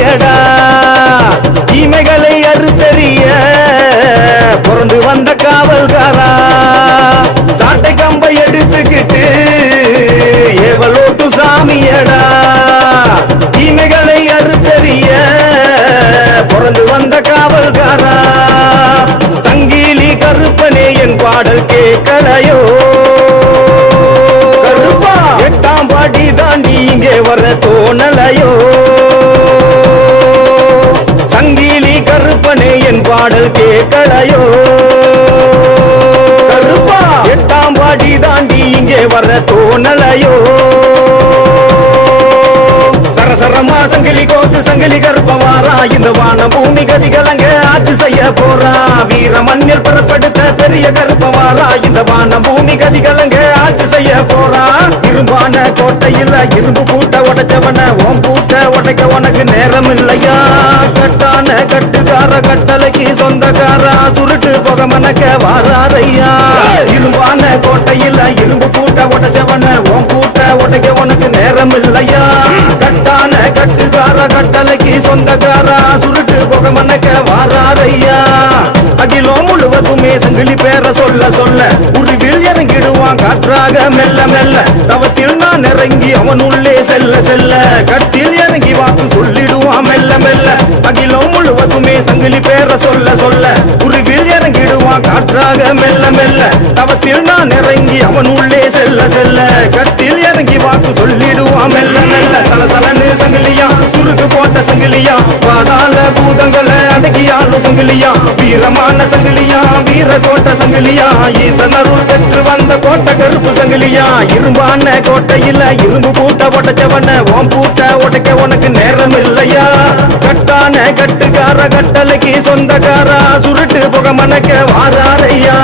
சாமியடா தீமைகளை அறுத்தறிய பிறந்து வந்த காவல்காரா சாட்டை கம்பை எடுத்துக்கிட்டு ஏவலோட்டு சாமியடா தீமைகளை அறுத்தறிய பிறந்து வந்த காவல்காரா சங்கிலி கருப்பனே என் பாடல் கேட்கலையோ கருப்பா 8ஆம் பாடி தாண்டி இங்கே வர தோணலையோ சங்கிலி கருப்பனே என் பாடல் கேட்கலையோ கருப்பா 8ஆம் பாடி தாண்டி இங்கே வர தோணலையோ சரசரமா சங்கிலி கோத்து சங்கிலி கருப்பவாரா இந்த வான பூமி கதிகளங்க ஆட்சி செய்ய போறா வீர மண்ணில் புறப்படுத்த பெரிய கருப்பவாரா இந்த வான பூமி கதிகளங்க ஆட்சி செய்ய போறா இரும்பான கோட்டையில் இரும்பு பூட்ட உடைச்சவன ஓம் பூட்ட உடைக்க உனக்கு நேரம் இல்லையா கட்டான கட்டுக்கார கட்டளைக்கு சொந்தக்காரா சுருட்டு புக மணக்க வாராரையா இரும்பான கோட்டையில் இரும்பு பூட்ட உடைச்சவன ஓம் பூட்ட உடைக்க உனக்கு நேரம் இல்லையா கட்டான கட்டுக்கார கட்டளைக்கு சொந்தக்காரா சுருட்டு புக மணக்க வாராரையா அகிலம் முழுவதுமே சங்கிலி பேர சொல்ல சொல்ல உருவில் இறங்கிடுவான் காற்றாக மெல்ல மெல்ல தவத்தில் நான் இறங்கி அவன் உள்ளே செல்ல செல்ல கட்டில் இறங்கி வாக்கு சொல்லிடுவான் மெல்ல மெல்ல அகிலம் முழுவதுமே சங்கிலி பேர சொல்ல சொல்ல உருவில் இறங்கிடுவான் காற்றாக மெல்ல மெல்ல தவத்தில் நான் இறங்கி அவன் உள்ளே செல்ல செல்ல கட்டில் இறங்கி வாக்கு சொல்லிடுவான் மெல்ல மெல்ல சலசலன்னு சங்கிலியா சுருக்கு போட்ட சங்கிலியா பாதாள பூதங்களை அடக்கியாலும் சங்கிலியா வீரமான சங்கிலியா வீர கோட்ட சங்கிலியா ஈசனருள் பெற்று வந்த கோட்டை கருப்பு சங்கிலியா இரும்பான கோட்டையில் இரும்பு பூட்ட உடைச்சவன ஓம் பூட்ட உடைக்க உனக்கு நேரம் இல்லையா கட்டான கட்டுக்கார கட்டளைக்கு சொந்தக்காரா சுருட்டு புக மணக்க வாராரையா